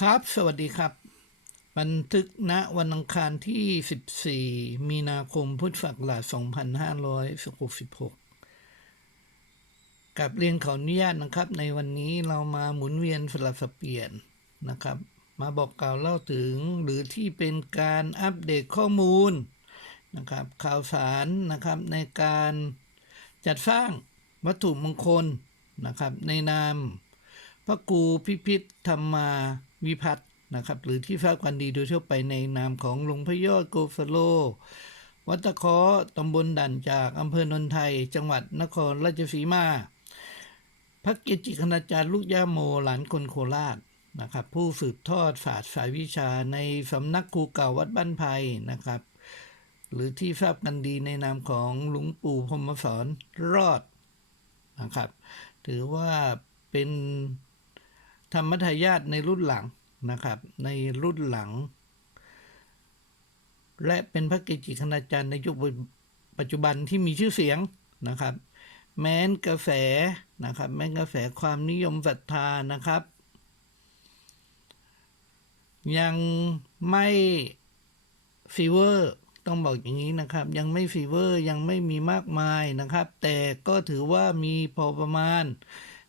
ครับ สวัสดีครับ บันทึกณวันอังคารที่ 14 มีนาคมพุทธศักราช2566กับเรียนขออนุญาตนะครับ ในวันนี้เรามาหมุนเวียนสลับสเปลี่ยนนะครับ มาบอกกล่าวเล่าถึงหรือที่เป็นการอัปเดตข้อมูลนะครับ ข่าวสารนะครับในการจัดสร้างวัตถุมงคลนะครับ ในนามพระครูพิพิธธรรมา วิพัฒน์นะครับ หรือที่ทราบกันดีโดยทั่วไปในนามของหลวงพยอดโกสโล วัดตะเคาะตำบลด่านจากอำเภอนนทไทย จังหวัดนครราชสีมา พระเกจิคณาจารย์ลูกย่าโมหลานคนโคราชนะครับผู้สืบทอดศาสตร์สายวิชาในสำนักครูเก่าวัดบ้านไผ่นะครับ หรือที่ทราบกันดีในนามของหลวงปู่พรมสอนรอดนะครับ ถือว่าเป็น ธรรมทายาทในรุ่นหลังนะครับ ในรุ่นหลัง และเป็นพระเกจิคณาจารย์ในยุคปัจจุบันที่มีชื่อเสียงนะครับ แม้นกระแสนะครับ แม้นกระแสความนิยมศรัทธานะครับ ยังไม่ฟีเวอร์ต้องบอกอย่างนี้นะครับ ยังไม่ฟีเวอร์ยังไม่มีมากมายนะครับ แต่ก็ถือว่ามีพอประมาณ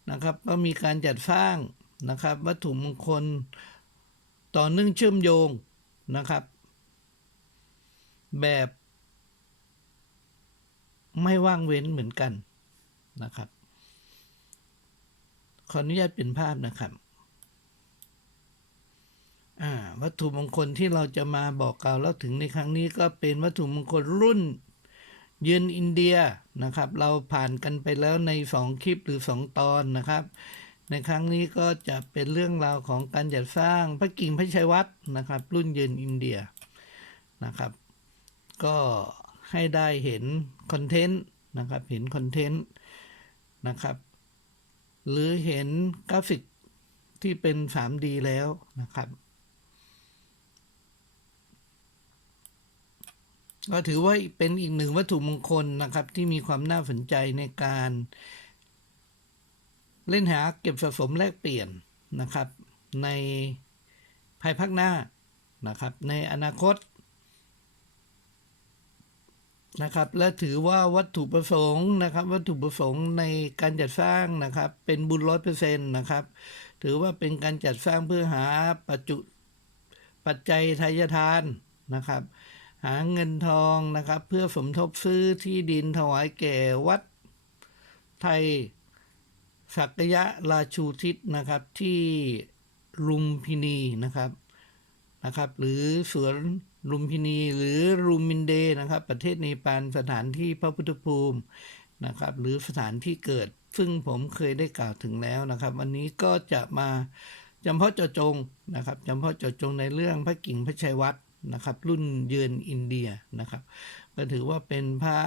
นะครับ ก็มีการจัดสร้าง นะครับ วัตถุมงคลต่อเนื่องเชื่อมโยงนะครับ แบบไม่ว่างเว้นเหมือนกันนะครับ ขออนุญาตเป็นภาพนะครับวัตถุมงคลที่เราจะมาบอกกล่าวแล้วถึงในครั้งนี้ก็เป็นวัตถุมงคลรุ่นเยือนอินเดียนะครับ เราผ่านกันไปแล้วในสองคลิปหรือสองตอนนะครับ ในครั้งนี้ก็จะเป็นเรื่องราวของการจัดสร้างพระกิ่งพระชัยวัฒนะครับ รุ่นเยืนอินเดียนะครับ ก็ให้ได้เห็นคอนเทนต์นะครับ เห็นคอนเทนต์นะครับ หรือเห็นกราฟิกที่เป็น 3D แล้วนะครับ ก็ถือว่าเป็นอีกหนึ่งวัตถุมงคลนะครับ ที่มีความน่าสนใจในการ เล่นหาเก็บสะสมแลกเปลี่ยนนะครับ ในภายภาคหน้านะครับ ในอนาคตนะครับและถือว่าวัตถุประสงค์นะครับ วัตถุประสงค์ในการจัดสร้างนะครับ เป็นบุญร้อยเปอร์เซ็นต์นะครับ ถือว่าเป็นการจัดสร้างเพื่อหาปัจจุปัจจัยทายทานนะครับ หาเงินทองนะครับ เพื่อสมทบซื้อที่ดินถวายแก่วัดไทย สักยะราชูทิศนะครับที่ลุมพินีนะครับนะครับ หรือสวนลุมพินีหรือรูมินเดนะครับ ประเทศเนปาลสถานที่พระพุทธภูมินะครับ หรือสถานที่เกิด ซึ่งผมเคยได้กล่าวถึงแล้วนะครับ วันนี้ก็จะมาจำเพาะเจาะจงนะครับจำเพาะเจาะจงในเรื่องพระกิ่งพระชัยวัฒน์นะครับ รุ่นเยือนอินเดียนะครับ ก็ถือว่าเป็นพระ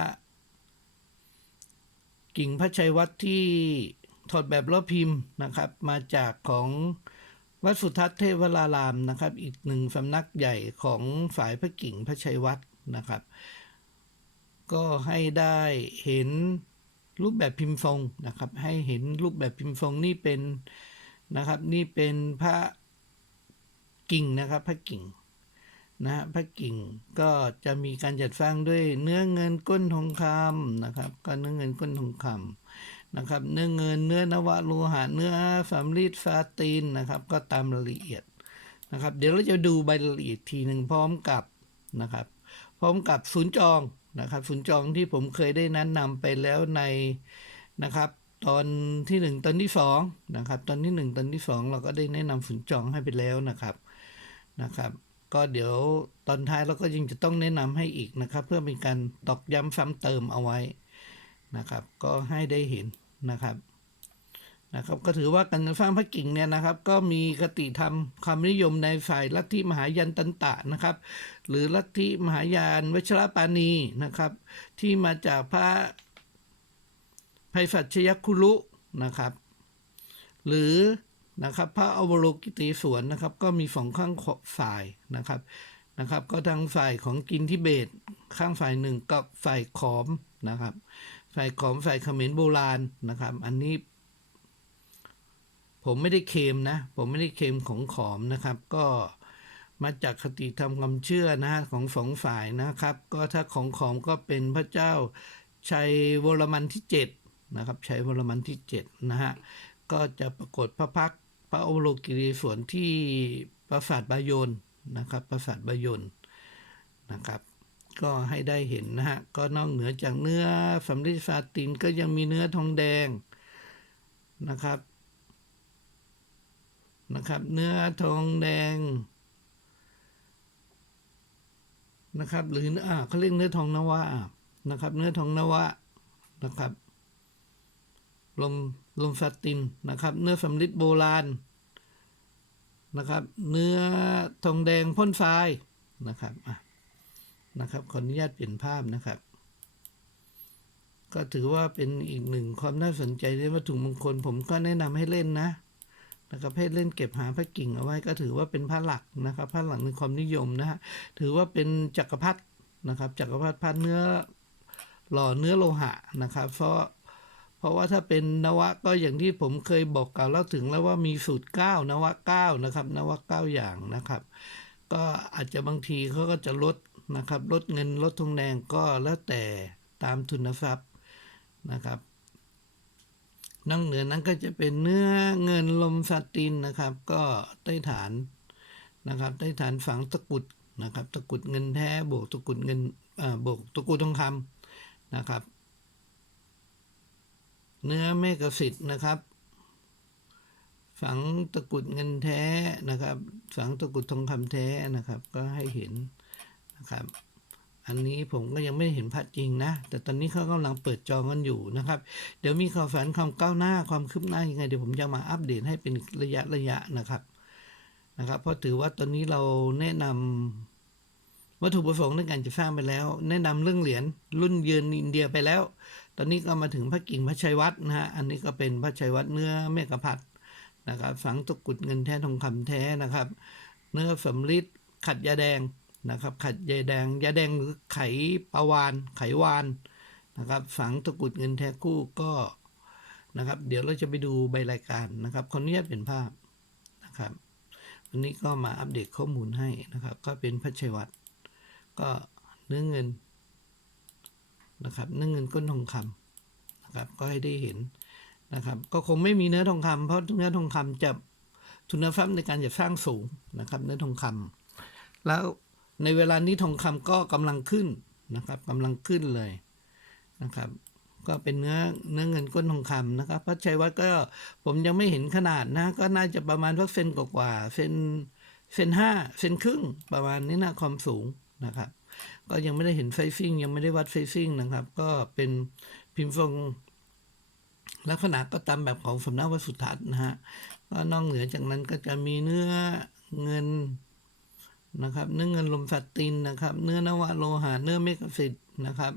กิ่งพระชัยวัฒน์ที่ ถอดแบบล้อพิมพ์นะครับ มาจากของวัดสุทัศน์เทวรารามนะครับ อีกหนึ่งสำนักใหญ่ของฝ่ายพระกิ่งพระชัยวัฒน์นะครับ ก็ให้ได้เห็นรูปแบบพิมพ์ทรงนะครับ ให้เห็นรูปแบบพิมพ์ทรงนี่เป็นนะครับนี่เป็นพระกิ่งนะครับพระกิ่งนะฮะพระกิ่งก็จะมีการจัดสร้างด้วยเนื้อเงินก้นทองคำนะครับ ก็เนื้อเงินก้นทองคำ นะครับเนื้อเงินเนื้อนวะโลหะเนื้อสำลีฟาตีนนะครับก็ตามรายละเอียดนะครับ เดี๋ยวเราจะดูใบรายละเอียดทีหนึ่งพร้อมกับนะครับ พร้อมกับศูนย์จองนะครับศูนย์จองที่ผมเคยได้แนะนำไปแล้วในนะครับตอนที่หนึ่งตอนที่สองนะครับตอนที่หนึ่งตอนที่สองเราก็ได้แนะนำศูนย์จองให้ไปแล้วนะครับนะครับ ก็เดี๋ยวตอนท้ายเราก็ยังจะต้องแนะนำให้อีกนะครับ เพื่อเป็นการตอกย้ำซ้ำเติมเอาไว้ นะครับ ก็ให้ได้เห็นนะครับนะครับ ก็ถือว่าการสร้างพระกิ่งเนี่ยนะครับ ก็มีคติธรรมความนิยมในฝ่ายลัทธิมหายันตันตะนะครับ หรือลัทธิมหายานวชรปานีนะครับ ที่มาจากพระไพศาลชยคุลุนะครับ หรือนะครับพระอวโลกิติสวนนะครับ ก็มีสองข้างฝ่ายนะครับนะครับ ก็ทั้งฝ่ายของกินทิเบต ข้างฝ่ายหนึ่งกับฝ่ายขอมนะครับ ฝ่ายขอมฝ่ายเขมรโบราณนะครับ อันนี้ ผมไม่ได้เคลมนะ ผมไม่ได้เคลมของขอมนะครับ ก็มาจากคติธรรมความเชื่อนะฮะของสองฝ่ายนะครับ ก็ถ้าของขอมก็เป็นพระเจ้าชัยวรมันที่เจ็ดนะครับชัยวรมันที่เจ็ดนะฮะก็จะปรากฏพระพักพระโอโลกิริสวนที่ปราสาทบายนนะครับปราสาทบายนนะครับ ก็ให้ได้เห็นนะฮะ ก็นอกเหนือจากเนื้อสำริดซาตินก็ยังมีเนื้อทองแดงนะครับนะครับ เนื้อทองแดงนะครับ หรืออ่าเขาเรียกเนื้อทองนวะนะครับ เนื้อทองนวะนะครับลมลมซาตินนะครับ เนื้อสำริดโบราณนะครับ เนื้อทองแดงพ่นทรายนะครับอะ นะครับขออนุญาตเปลี่ยนภาพนะครับ ก็ถือว่าเป็นอีกหนึ่งความน่าสนใจในวัตถุมงคล ผมก็แนะนำให้เล่นนะนะครับให้เล่นเก็บหาพระกิ่งเอาไว้ก็ถือว่าเป็นพระหลักนะครับพระหลักในความนิยมนะฮะถือว่าเป็นจักรพรรดินะครับจักรพรรดิพันเนื้อหล่อเนื้อโลหะนะครับ เพราะเพราะว่าถ้าเป็นนวะก็อย่างที่ผมเคยบอกกล่าวเล่าถึงแล้วว่ามีสูตรเก้านวะเก้านะครับนวะเก้าอย่างนะครับ ก็อาจจะบางทีเขาก็จะลด นะครับลดเงินลดทองแดงก็แล้วแต่ตามทุนทรัพย์นะครับนอกเหนือนั้นก็จะเป็นเนื้อเงินลมซาตินนะครับ ก็ใต้ฐานนะครับใต้ฐานฝังตะกุดนะครับ ตะกุดเงินแท้บวกตะกุดเงินอ่าบวกตะกุดทองคำนะครับ เนื้อเมฆสิทธิ์นะครับ ฝังตะกุดเงินแท้นะครับ ฝังตะกุดทองคำแท้นะครับ ก็ให้เห็น นะครับ อันนี้ผมก็ยังไม่เห็นพระจริงนะ แต่ตอนนี้เขากำลังเปิดจองกันอยู่นะครับ เดี๋ยวมีข่าวสารความก้าวหน้าความคืบหน้ายังไงเดี๋ยวผมจะมาอัปเดตให้เป็นระยะระยะนะครับนะครับเพราะถือว่าตอนนี้เราแนะนำวัตถุประสงค์ในการจะสร้างไปแล้ว แนะนำเรื่องเหรียญรุ่นเยือนอินเดียไปแล้ว ตอนนี้ก็มาถึงพระกิ่งพระชัยวัฒนะฮะอันนี้ก็เป็นพระชัยวัฒน์เนื้อเมฆพัดนะครับฝังตะกุดเงินแท้ทองคำแท้นะครับ เนื้อสำริดขัดยาแดง นะครับขัดยาแดงยาแดงหรือไขปลาวาน ไขวานนะครับฝังตะกุดเงินแท้คู่ก็นะครับ เดี๋ยวเราจะไปดูใบรายการนะครับขออนุญาตเป็นภาพนะครับวันนี้ก็มาอัปเดตข้อมูลให้นะครับ ก็เป็นพระชัยวัฒน์ก็เนื้อเงินนะครับเนื้อเงินก้นทองคำนะครับก็ให้ได้เห็นนะครับ ก็คงไม่มีเนื้อทองคำเพราะเนื้อทองคำจะทุนทรัพย์ในการจะสร้างสูงนะครับ เนื้อทองคำแล้ว ในเวลานี้ทองคำก็กำลังขึ้นนะครับกำลังขึ้นเลยนะครับก็เป็นเนื้อเนื้อเงินก้นทองคำนะครับพระชัยวัฒน์ก็ผมยังไม่เห็นขนาดนะ ก็น่าจะประมาณสักเซนกว่าๆเซนเซนห้าเซนครึ่งประมาณนี้นะความสูงนะครับ ก็ยังไม่ได้เห็นไซซิ่งยังไม่ได้วัดไซซิ่งนะครับ ก็เป็นพิมพ์ทรงลักษณะก็ตามแบบของสำนักวัดสุทัศน์นะฮะก็นอกเหนือจากนั้นก็จะมีเนื้อเงิน นะครับ เนื้อเงินลมสัตตินนะครับ เนื้อนวะโลหะเนื้อเมกสิทธ์นะครับ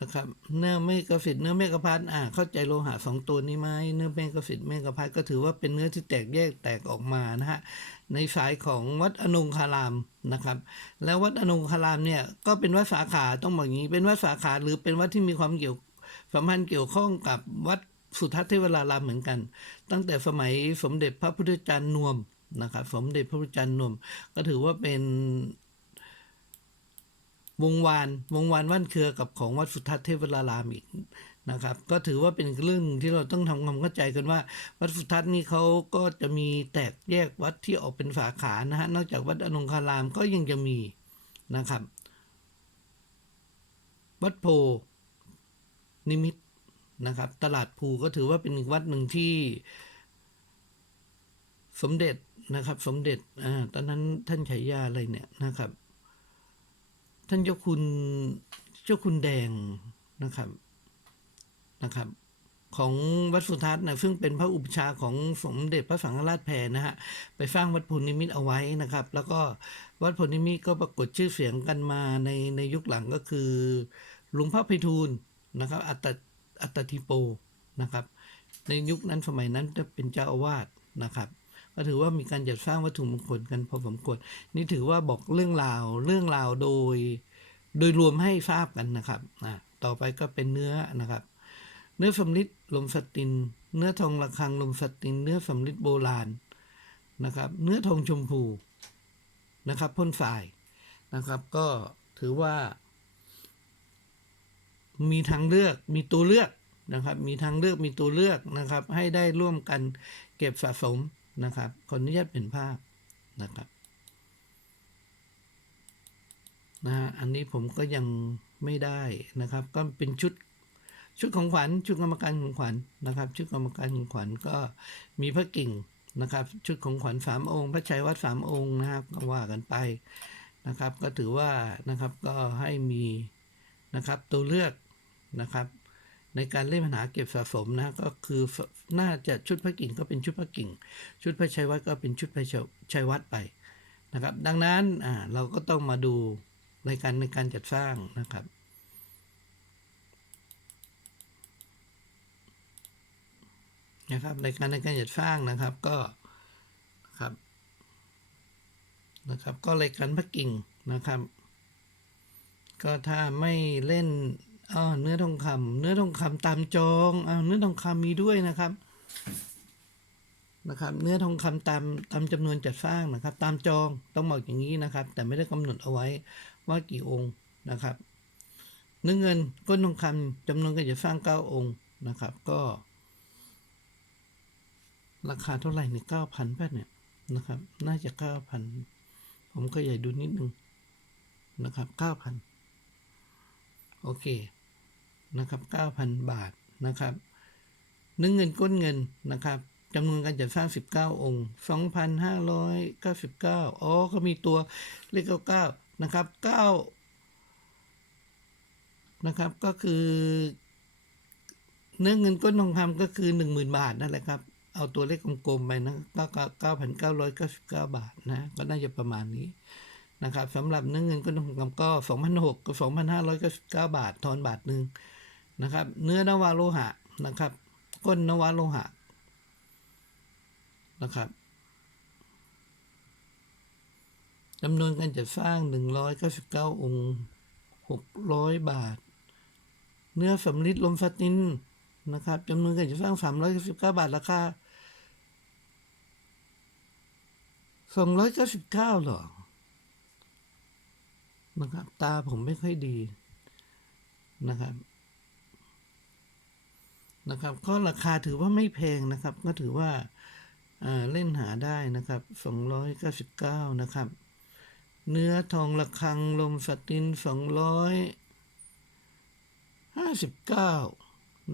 นะครับ เนื้อเมกสิทธ์เนื้อเมกพัทอ่าเข้าใจโลหะสองตัวนี้ไหมเนื้อเมกสิทธิ์เมกพัทก็ถือว่าเป็นเนื้อที่แตกแยกแตกออกมานะฮะในสายของวัดอนงคารามนะครับ แล้ววัดอนงคารามเนี่ยก็เป็นวัดสาขาต้องบอกอย่างนี้ เป็นวัดสาขาหรือเป็นวัดที่มีความเกี่ยวสัมพันธ์เกี่ยวข้องกับวัดสุทัศน์เทวรารามเหมือนกัน ตั้งแต่สมัยสมเด็จพระพุทธจารย์นวม นะครับสมเด็จพระพุทธจารย์นวมก็ถือว่าเป็น วงวานวงวานว่านเครือกับของวัดสุทัศน์เทพวรารามอีกนะครับ ก็ถือว่าเป็นเรื่องที่เราต้องทำความเข้าใจกันว่า วัดสุทัศน์นี่เขาก็จะมีแตกแยกวัดที่ออกเป็นสาขานะฮะนอกจากวัดอนงคารามก็ยังจะมีนะครับ วัดโพนิมิตนะครับ ตลาดภูก็ถือว่าเป็นอีกวัดหนึ่งที่สมเด็จ นะครับ สมเด็จอ่าตอนนั้นท่านฉายาอะไรเนี่ยนะครับ ท่านเจ้าคุณเจ้าคุณแดงนะครับนะครับ ของวัดสุทัศน์นะซึ่งเป็นพระอุปชาของสมเด็จพระสังฆราชแพรนะฮะไปสร้างวัดพุนิมิตเอาไว้นะครับ แล้วก็วัดพุนิมิตก็ปรากฏชื่อเสียงกันมาในในยุคหลังก็คือหลวงพ่อไพฑูรย์นะครับ อัตตอัตตทิโปนะครับ ในยุคนั้นสมัยนั้นจะเป็นเจ้าอาวาสนะครับ ก็ถือว่ามีการจัดสร้างวัตถุมงคลกันพอสมควรนี่ถือว่าบอกเรื่องราวเรื่องราวโดย โดยรวมให้ทราบกันนะครับอะต่อไปก็เป็นเนื้อนะครับ เนื้อสำลิดลมสติน เนื้อทองระฆังลมสติน เนื้อสำลิดโบราณนะครับ เนื้อทองชมพูนะครับพ่นทรายนะครับ ก็ถือว่า มีทางเลือกมีตัวเลือกนะครับ มีทางเลือกมีตัวเลือกนะครับ ให้ได้ร่วมกันเก็บสะสม นะครับขออนุญาตเป็นภาพนะครับนะฮะอันนี้ผมก็ยังไม่ได้นะครับ ก็เป็นชุดชุดของขวัญชุดกรรมการของขวัญนะครับ ชุดกรรมการของขวัญก็มีพระกิ่งนะครับ ชุดของขวัญสามองค์ พระชัยวัดสามองค์นะครับก็ว่ากันไปนะครับ ก็ถือว่านะครับก็ให้มีนะครับตัวเลือกนะครับ ในการเล่นปัญหาเก็บสะสมนะก็คือน่าจะชุดพระกิ่งก็เป็นชุดพระกิ่ง ชุดพระชัยวัดก็เป็นชุดพระชัยวัดไปนะครับ ดังนั้นเราก็ต้องมาดูรายการในการจัดสร้างนะครับนะครับรายการในการจัดสร้างนะครับก็ครับนะครับ ก็รายการพระกิ่งนะครับ ก็ถ้าไม่เล่น อ๋อเนื้อทองคำเนื้อทองคำตามจองอ้าวเนื้อทองคำมีด้วยนะครับนะครับ เนื้อทองคำตามตามจำนวนจัดสร้างนะครับ ตามจองต้องบอกอย่างนี้นะครับ แต่ไม่ได้กำหนดเอาไว้ว่ากี่องค์นะครับ เนื้อเงินก้นทองคำจำนวนการจัดสร้างเก้าองค์นะครับ ก็ ราคาเท่าไหร่นี่เก้าพันแป่ะเนี่ยนะครับ น่าจะเก้าพันผมก็ใหญ่ดูนิดนึงนะครับเก้าพันโอเค นะครับเก้าพันบาทนะครับเนื้อเงินก้นเงินนะครับจำนวนการจัดสร้างสิบเก้าองค์สองพันห้าร้อยเก้าสิบเก้าอ๋อก็มีตัวเลขเก้านะครับเก้านะครับ ก็คือ เนื้อเงินก้นทองคำก็คือหนึ่งหมื่นบาทนั่นแหละครับ เอาตัวเลขกลมๆไปนะเก้าพันเก้าร้อยเก้าสิบเก้าบาทนะ ก็น่าจะประมาณนี้นะครับสำหรับเนื้อเงินก้นทองคำก็สองพันหกกับสองพันห้าร้อยเก้าสิบเก้าบาท ทอนบาทหนึ่ง นะครับ เนื้อนวาโลหะนะครับ ก้นนวาโลหะนะครับจำนวนการจัดสร้างหนึ่งร้อยเก้าสิบเก้าองค์หกร้อยบาท เนื้อสำลิดลมสตินนะครับจำนวนการจัดสร้างสามร้อยสิบเก้าบาท ราคาสองร้อยเก้าสิบเก้าหรอ นะครับ ตาผมไม่ค่อยดีนะครับ นะครับ ก็ราคาถือว่าไม่แพงนะครับ ก็ถือว่าเล่นหาได้นะครับสองร้อยเก้าสิบเก้านะครับ เนื้อทองระฆังลมสตินสองร้อยห้าสิบเก้า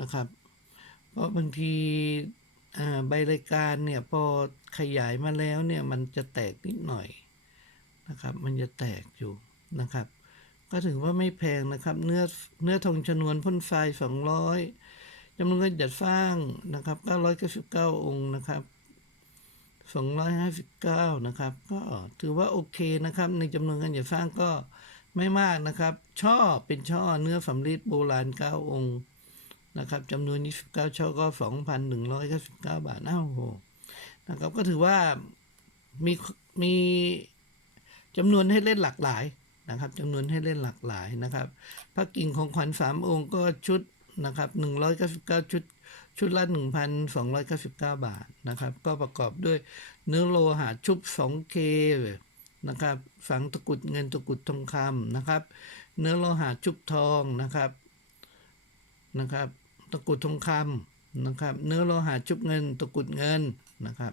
นะครับ เพราะบางทีใบรายการเนี่ยพอขยายมาแล้วเนี่ยมันจะแตกนิดหน่อยนะครับ มันจะแตกอยู่นะครับ ก็ถือว่าไม่แพงนะครับ เนื้อเนื้อทองชนวนพ่นไฟสองร้อย จำนวนการจัดสร้างนะครับเก้าร้อยเก้าสิบเก้าองค์นะครับสองร้อยห้าสิบเก้านะครับ ก็ถือว่าโอเคนะครับ ในจำนวนการจัดสร้างก็ไม่มากนะครับ ช่อเป็นช่อเนื้อสำริดโบราณเก้าองค์นะครับจำนวน 29 ช่อก็ 2,199 บาทอ้าวโหนะครับ ก็ถือว่ามีมีจำนวนให้เล่นหลากหลายนะครับจำนวนให้เล่นหลากหลายนะครับพระกิ่งของขวัญสามองค์ก็ชุด นะครับ199 ชุด ชุดละ 1,299 บาทนะครับ ก็ประกอบด้วยเนื้อโลหะชุบ 2K นะครับ ฝังตะกุดเงินตะกุดทองคำนะครับ เนื้อโลหะชุบทองนะครับนะครับ ตะกุดทองคำนะครับ เนื้อโลหะชุบเงิน ตะกุดเงินนะครับ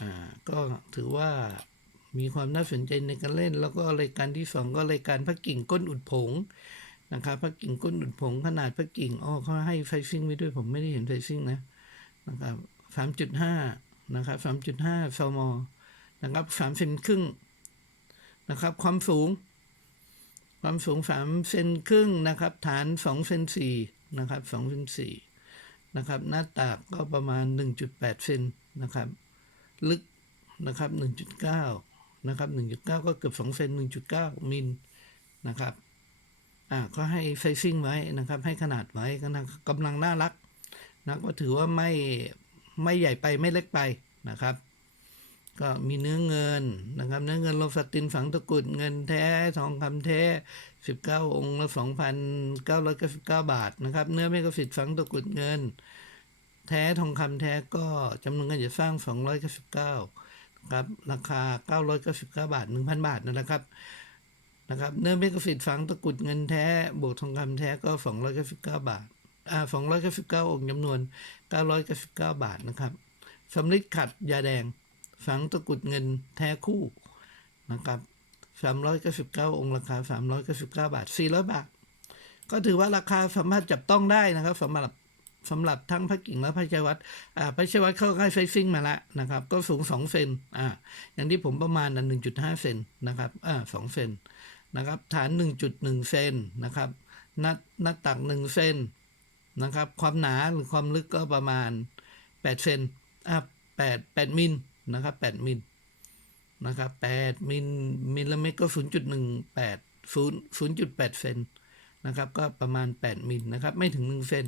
อ่าก็ถือว่ามีความน่าสนใจในการเล่น แล้วก็รายการที่สองก็รายการพระกิ่งก้นอุดผง นะครับพระกิ่งก้นอุดผงขนาดพระกิ่งอ๋อเขาให้ไฟซิ่งไว้ด้วยผมไม่ได้เห็นไฟซิ่งนะนะครับสามจุดห้านะครับสามจุดห้าซมนะครับสามเซนครึ่งนะครับ ความสูง ความสูงสามเซนครึ่งนะครับ ฐานสองเซนสี่นะครับสองเซนสี่นะครับ หน้าตากก็ประมาณหนึ่งจุดแปดเซนนะครับ ลึกนะครับหนึ่งจุดเก้านะครับหนึ่งจุดเก้าก็เกือบสองเซนหนึ่งจุดเก้ามิลนะครับ อ่าก็ให้ไซซิ่งไว้นะครับ ให้ขนาดไว้ก็นะกำลังน่ารักนะก็ถือว่าไม่ไม่ใหญ่ไปไม่เล็กไปนะครับ ก็มีเนื้อเงินนะครับ เนื้อเงินโลสตินฝังตะกุดเงินแท้ทองคำแท้สิบเก้าองค์ละสองพันเก้าร้อยเก้าสิบเก้าบาทนะครับ เนื้อเมกะสิทธิ์ฝังตะกุดเงิน แท้ทองคำแท้ก็จำนวนการจัดสร้างสองร้อยเก้าสิบเก้าครับราคาเก้าร้อยเก้าสิบเก้าบาทหนึ่งพันบาทนั่นแหละครับ นะครับเนื้อเมกะสิทธิ์ฝังตะกุดเงินแท้บวกทองคำแท้ก็สองร้อยเก้าสิบเก้าบาทอ่าสองร้อยเก้าสิบเก้าองค์จำนวนเก้าร้อยเก้าสิบเก้าบาทนะครับสำลิดขัดยาแดง ฝังตะกุดเงินแท้คู่นะครับสามร้อยเก้าสิบเก้าองค์ราคาสามร้อยเก้าสิบเก้าบาทสี่ร้อยบาท ก็ถือว่าราคาสามารถจับต้องได้นะครับสำหรับสำหรับทั้งพระกิ่งและพระชัยวัฒน์อ่าพระชัยวัฒน์เข้าใกล้ไซซิ่งมาแล้วนะครับ ก็สูงสองเซนอ่าอย่างที่ผมประมาณหนึ่งจุดห้าเซนนะครับอ่าสองเซน นะครับ ฐานหนึ่งจุดหนึ่งเซนนะครับ หน้าหน้าตักหนึ่งเซนนะครับ ความหนาหรือความลึกก็ประมาณแปดเซนอ่าแปดแปดมิลนะครับแปดมิลนะครับ 8 มิลมิลลิเมตรก็ 0.18 0 0.8 เซนนะครับ ก็ประมาณ 8 มิลนะครับ ไม่ถึง 1 เซน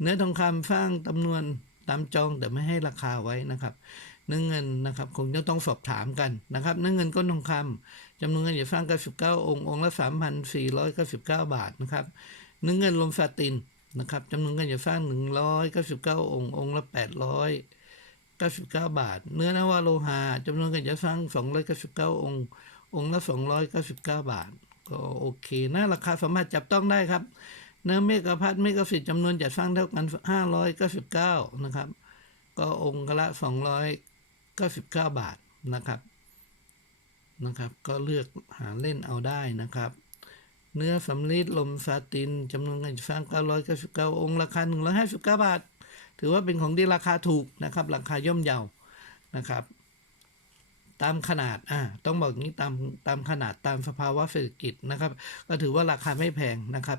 เนื้อทองคำสร้างจำนวนตามจองแต่ไม่ให้ราคาไว้นะครับ เนื้อเงินนะครับ คงจะต้องสอบถามกันนะครับ เนื้อเงินก้นทองคำ จำนวนเงินจะสร้าง 99 องค์ องค์ละ 3,499 บาทนะครับเนื้อเงินลมซาตินนะครับจำนวนเงินจะสร้าง 199 องค์ องค์ละ 899 บาท เนื้อนวโลหะจำนวนการจะสร้าง 299 องค์ องค์ละ 299 บาท ก็โอเคนะราคาสามารถจับต้องได้ครับ เนื้อเมกะพัดเมกะสิทธิ์จำนวนจัดสร้างเท่ากัน 599 นะครับ ก็องค์ละ 299 บาทนะครับ นะครับ ก็เลือกหาเล่นเอาได้นะครับ เนื้อสำลีลมซาตินจำนวนการจัดสร้าง999 องค์ราคา 159 บาท ถือว่าเป็นของที่ราคาถูกนะครับ ราคาย่อมเยานะครับ ตามขนาดอ่าต้องบอกอย่างนี้ตามตามขนาดตามสภาวะเศรษฐกิจนะครับ ก็ถือว่าราคาไม่แพงนะครับ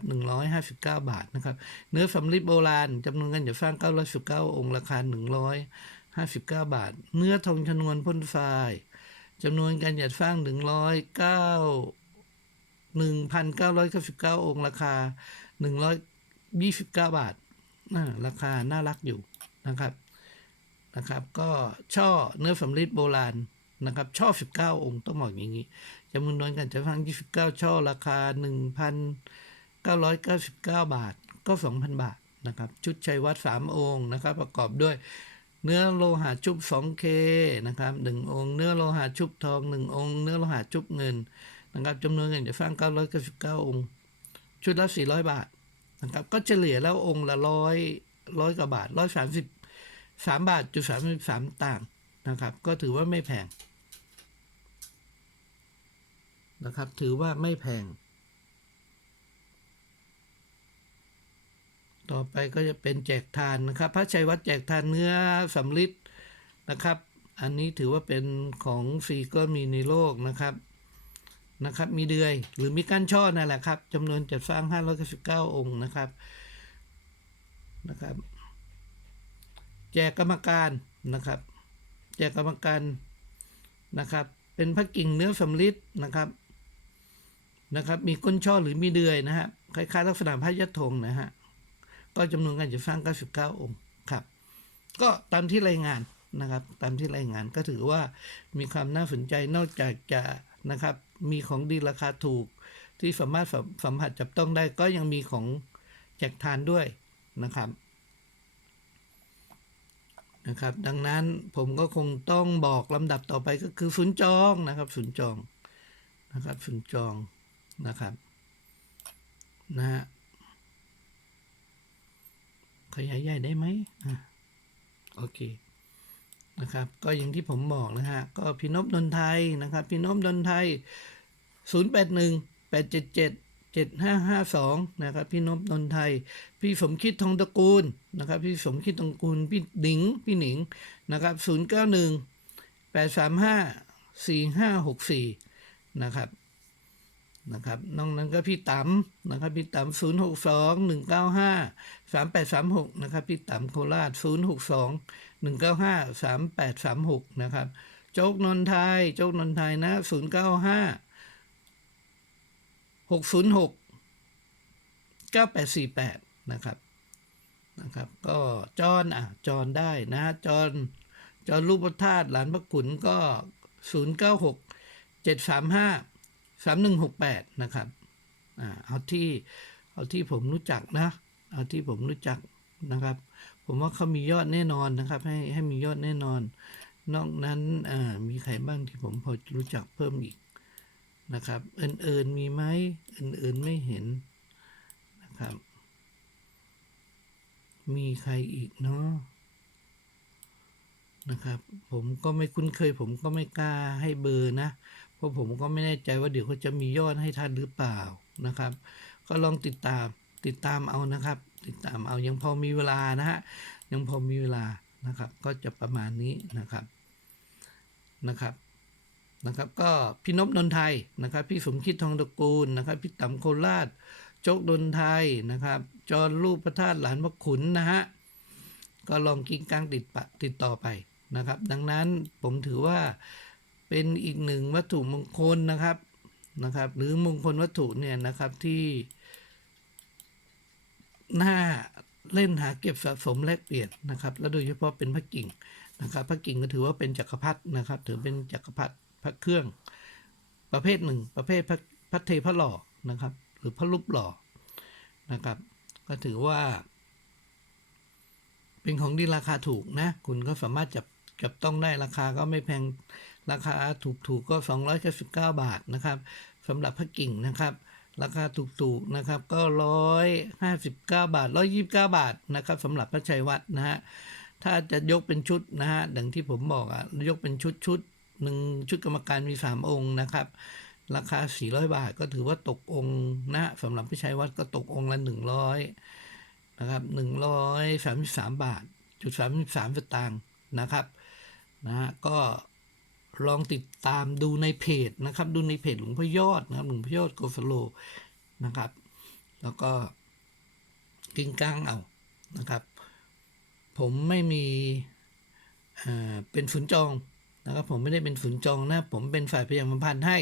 159 บาทนะครับ เนื้อสำลิดโบราณจำนวนเงินจะสร้าง919องค์ราคา 159 บาท เนื้อทองชนวนพ่นทราย จำนวนการจัดสร้าง109 1,999องค์ราคา129บาทอ่าราคาน่ารักอยู่นะครับนะครับ ก็ช่อเนื้อสำลิดโบราณนะครับช่อ19องค์ต้องบอกอย่างนี้จำนวนการจัดฟัง29ช่อราคา1,999บาทก็2,000บาทนะครับ ชุดชัยวัด3องค์นะครับ ประกอบด้วย เนื้อโลหะชุบ 2K นะครับ1องค์ เนื้อโลหะชุบทอง 1 องค์ เนื้อโลหะชุบเงินนะครับจำนวนเงินจะสร้าง 999 องค์ ชุดละ 400 บาทนะครับ ก็เฉลี่ยแล้วองค์ละร้อยร้อยกว่าบาทร้อยสามสิบสามบาทจุดสามสิบสามต่างนะครับ ก็ถือว่าไม่แพงนะครับ ถือว่าไม่แพง ต่อไปก็จะเป็นแจกทานนะครับ พระชัยวัดแจกทานเนื้อสำลิดนะครับ อันนี้ถือว่าเป็นของฟรีก็มีในโลกนะครับนะครับ มีเดือยหรือมีก้านช่อนั่นแหละครับจำนวนจัดสร้าง 599 องค์นะครับนะครับ แจกกรรมการนะครับ แจกกรรมการนะครับ เป็นพระกิ่งเนื้อสำลิดนะครับนะครับ มีก้นช่อหรือมีเดือยนะฮะคล้ายๆลักษณะพระยะธงนะฮะ ก็จำนวนการจัดสร้าง 99 องค์ครับ ก็ตามที่รายงานนะครับ ตามที่รายงานก็ถือว่ามีความน่าสนใจนอกจากจะนะครับ มีของดีราคาถูกที่สามารถสัมผัสจับต้องได้ก็ยังมีของแจกทานด้วยนะครับนะครับ ดังนั้นผมก็คงต้องบอกลำดับต่อไปก็คือศูนย์จองนะครับศูนย์จองนะครับศูนย์จองนะครับนะฮะ ขยายใหญ่ได้ไหมอะโอเคนะครับก็อย่างที่ผมบอกนะฮะก็พี่นพดนไทยนะครับพี่นพดนไทย 081 877 7552นะครับพี่นพดนไทย พี่สมคิดทองตระกูลนะครับพี่สมคิดทองตระกูลพี่หนิงพี่หนิงนะครับ 091 835 4564 นะครับ นะครับนอกนั้นก็พี่ต๋ำนะครับพี่ต๋ำ0 6 2 1 9 5 3 8 3 6นะครับพี่ต๋ำโคราช0 6 2 1 9 5 3 8 3 6นะครับโจ๊กนนทไทยโจ๊กนนทไทยนะ0 9 5 6 0 6 9 8 4 8นะครับนะครับก็จอนอะจอนได้นะจอนจอนรูปธาตุหลานพระขุนก็0 9 6 7 3 5 3168นะครับอ่าเอาที่เอาที่ผมรู้จักนะ เอาที่ผมรู้จักนะครับ ผมว่าเขามียอดแน่นอนนะครับ ให้ให้มียอดแน่นอน นอกนั้นอ่ามีใครบ้างที่ผมพอรู้จักเพิ่มอีกนะครับเอิญๆมีไหมเอิญๆไม่เห็นนะครับ มีใครอีกเนาะนะครับ ผมก็ไม่คุ้นเคย ผมก็ไม่กล้าให้เบอร์นะ เพราะผมก็ไม่แน่ใจว่าเดี๋ยวเขาจะมียอดให้ท่านหรือเปล่านะครับ ก็ลองติดตามติดตามเอานะครับ ติดตามเอายังพอมีเวลานะฮะยังพอมีเวลานะครับ ก็จะประมาณนี้นะครับนะครับนะครับก็พี่นพนนไทยนะครับ พี่สมคิดทองตระกูลนะครับ พี่ต๋ำโคราชโจกดนไทยนะครับ จอรูปพระธาตุหลานพระขุนนะฮะก็ลองกิ้งก้างติดติดต่อไปนะครับ ดังนั้นผมถือว่า เป็นอีกหนึ่งวัตถุมงคลนะครับนะครับ หรือมงคลวัตถุเนี่ยนะครับที่น่าเล่นหาเก็บสะสมแลกเปลี่ยนนะครับ แล้วโดยเฉพาะเป็นพระกิ่งนะครับ พระกิ่งก็ถือว่าเป็นจักรพรรดินะครับ ถือเป็นจักรพรรดิพระเครื่อง ประเภทหนึ่ง ประเภทพระพระเทพหล่อนะครับ หรือพระรูปหล่อนะครับ ก็ถือว่า เป็นของดีราคาถูกนะ คุณก็สามารถจับจับต้องได้ราคาก็ไม่แพง ราคาถูกๆกก็ 299 บาทนะครับสำหรับพระกิ่งนะครับ ราคาถูกๆนะครับก็ร้อยห้าสิบเก้าบาทร้อยยี่สิบเก้าบาทนะครับสำหรับพระชัยวัดนะฮะถ้าจะยกเป็นชุดนะฮะดังที่ผมบอกอะยกเป็นชุดชุดหนึ่งชุดกรรมการมีสามองค์นะครับ ราคาสี่ร้อยบาทก็ถือว่าตกองค์นะสำหรับพระชัยวัดก็ตกองค์ละหนึ่งร้อยนะครับหนึ่งร้อยสามสิบสามบาทจุดสามสิบสามสตางค์นะครับนะฮะก็ ลองติดตามดูในเพจนะครับ ดูในเพจหลวงพ่อยอดนะครับหลวงพ่อยอดโกฟโลนะครับ แล้วก็กิ้งก้างเอานะครับ ผมไม่มีอ่าเป็นศูนจองนะครับ ผมไม่ได้เป็นศูนจองนะ ผมเป็นฝ่ายพยายามพันธ์ให้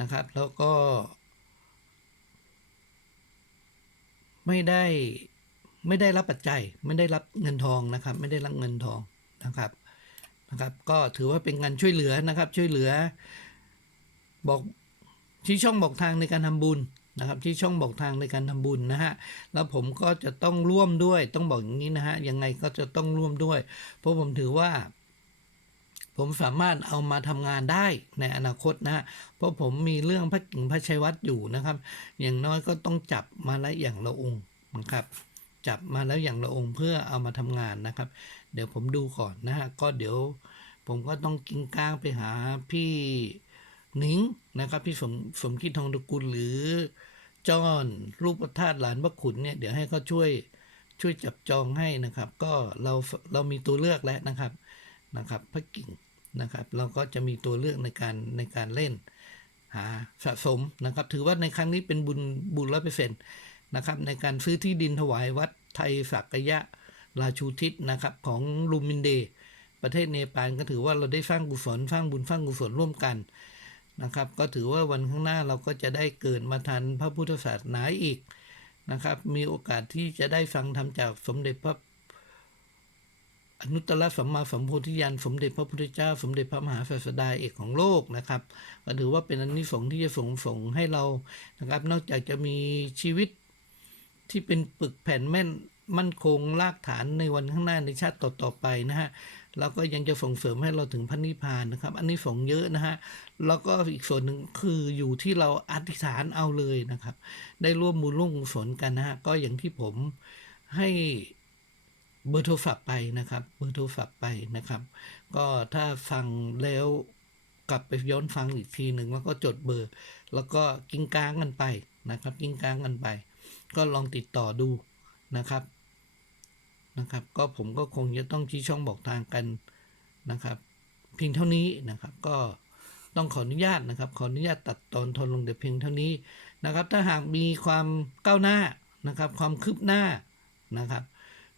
นะครับ แล้วก็ ไม่ได้ไม่ได้รับปัจจัย ไม่ได้รับเงินทองนะครับ ไม่ได้รับเงินทองนะครับ นะครับก็ถือว่าเป็นงานช่วยเหลือนะครับ ช่วยเหลือ บอกที่ช่องบอกทางในการทำบุญนะครับ ที่ช่องบอกทางในการทำบุญนะฮะแล้วผมก็จะต้องร่วมด้วยต้องบอกอย่างนี้นะฮะยังไงก็จะต้องร่วมด้วย เพราะผมถือว่า ผมสามารถเอามาทำงานได้ในอนาคตนะฮะเพราะผมมีเรื่องพระกิ่งพระชัยวัดอยู่นะครับ อย่างน้อยก็ต้องจับมาละอย่างละองค์นะครับจับมาแล้วอย่างละองค์เพื่อเอามาทำงานนะครับ เดี๋ยวผมดูก่อนนะฮะก็เดี๋ยวผมก็ต้องกินก้างไปหาพี่หนิงนะครับพี่สมสมคิดทองตะกูลหรือจอนรูปพระธาตุหลานพระขุนเนี่ยเดี๋ยวให้เขาช่วยช่วยจับจองให้นะครับ ก็เราเรามีตัวเลือกแล้วนะครับนะครับพระกิ่งนะครับ เราก็จะมีตัวเลือกในการในการเล่นหาสะสมนะครับ ถือว่าในครั้งนี้เป็นบุญบุญร้อยเปอร์เซ็นต์นะครับในการซื้อที่ดินถวายวัดไทยสักยะ ราชูทิศนะครับของลูมินเด ประเทศเนปาลก็ถือว่าเราได้สร้างกุศลสร้างบุญสร้างกุศลร่วมกันนะครับ ก็ถือว่าวันข้างหน้าเราก็จะได้เกิดมาทันพระพุทธศาสนาอีกนะครับ มีโอกาสที่จะได้ฟังธรรมจากสมเด็จพระอนุตตรสัมมาสัมโพธิญาณสมเด็จพระพุทธเจ้า สมเด็จพระมหาศาสดาเอกของโลกนะครับก็ถือว่าเป็นอนนิสงส์ที่จะส่งส่งให้เรานะครับ นอกจากจะมีชีวิตที่เป็นปึกแผ่นแม่น มั่นคงรากฐานในวันข้างหน้าในชาติต่อๆไปนะฮะแล้วก็ยังจะส่งเสริมให้เราถึงพระนิพพานนะครับ อันนี้ส่งเยอะนะฮะแล้วก็อีกส่วนหนึ่งคืออยู่ที่เราอธิษฐานเอาเลยนะครับ ได้ร่วมมูลร่วมกุศลกันนะฮะก็อย่างที่ผมให้เบอร์โทรศัพท์ไปนะครับเบอร์โทรศัพท์ไปนะครับ ก็ถ้าฟังแล้วกลับไปย้อนฟังอีกทีหนึ่งแล้วก็จดเบอร์ แล้วก็กิ้งก้างกันไปนะครับ กิ้งก้างกันไป ก็ลองติดต่อดู นะครับนะครับ ก็ผมก็คงจะต้องชี้ช่องบอกทางกันนะครับ เพียงเท่านี้นะครับ ก็ต้องขออนุญาตนะครับ ขออนุญาตตัดตอนทนลงแต่เพียงเท่านี้นะครับ ถ้าหากมีความก้าวหน้านะครับ ความคืบหน้านะครับ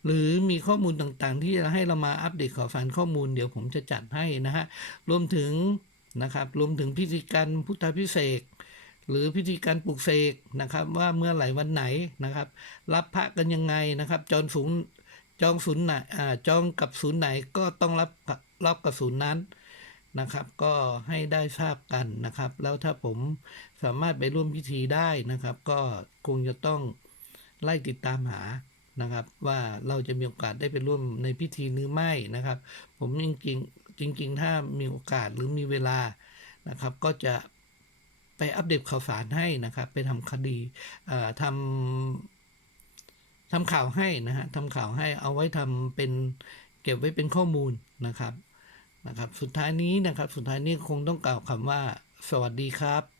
หรือมีข้อมูลต่างๆ ที่จะให้เรามาอัปเดตข่าวสารข้อมูลเดี๋ยวผมจะจัดให้นะฮะรวมถึงนะครับ รวมถึงพิธีการพุทธพิเศษ หรือพิธีการปลุกเสกนะครับว่าเมื่อไหร่วันไหนนะครับ รับพระกันยังไงนะครับ จองศูนย์จองศูนย์ไหนจองกับศูนย์ไหนก็ต้องรับรับกับศูนย์นั้นนะครับ ก็ให้ได้ทราบกันนะครับ แล้วถ้าผมสามารถไปร่วมพิธีได้นะครับ ก็คงจะต้องไล่ติดตามหานะครับ ว่าเราจะมีโอกาสได้ไปร่วมในพิธีหรือไม่นะครับ ผมจริงๆจริง ๆ ถ้ามีโอกาสหรือมีเวลานะครับ ก็จะ ไปอัปเดตข่าวสารให้นะครับ ไปทำคดีทำทำข่าวให้นะฮะทำข่าวให้เอาไว้ทำเป็นเก็บไว้เป็นข้อมูลนะครับนะครับ สุดท้ายนี้นะครับ สุดท้ายนี้คงต้องกล่าวคำว่า สวัสดีครับ